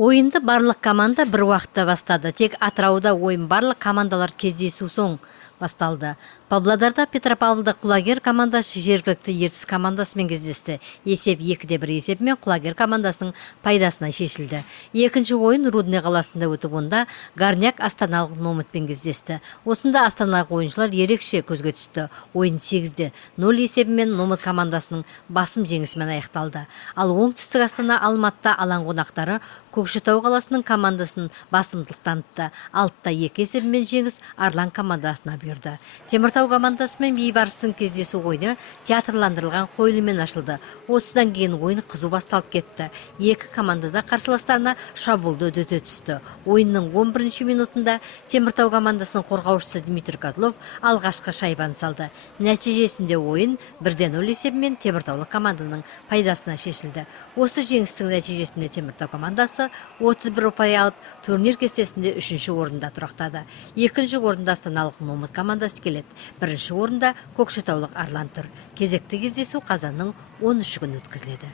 Ойынды барлық команда бір уақытта бастады. Тек Атырауда ойын барлық командалар кездесу соң басталды. Павлодарда Петропавлда Құлагер командасы жергілікті Ертіс командасымен кездесті. Есеп 2-1 есебімен Құлагер командасының пайдасына шешілді. Екінші ойын Рудный қаласында өтіп, онда Горняк астаналық Номытпен кездесті. Осында астаналық ойыншылар ерекше көзге түсті. Ойын 8-0 есебімен Номыт командасының басым жеңісімен аяқталды. Ал оңтүстік Астана Алматыда алаң қонақтары Көкшетау қаласының командасын басымдылық танытты. 6-2 есебімен жеңіс Арлан командасына бұйырды. Теміртау командасы мен Бейбарыстың кездесу ойыны театрландырылған қойылыммен ашылды. Осыдан кейін ойын қызу басталып кетті. Екі командада қарсыластарына шабуылды үдете түсті. Ойынның 11-ші минутында Теміртау командасының қорғаушысы Дмитрий Козлов алғашқы шайбаны салды. Нәтижесінде ойын 1-0 есебімен Теміртаулық команданың пайдасына шешілді. Осы жеңістің нәтижесінде Теміртау командасы 31 ұпай алып, турнир кестесінде 3-ші орында тұрақтады. Екінші орында астаналық Номыт командасы келеді. Бірінші орында Көкшетаулық Арлан тұр. Кезекті кездесу қазанның 13 күні өткізіледі.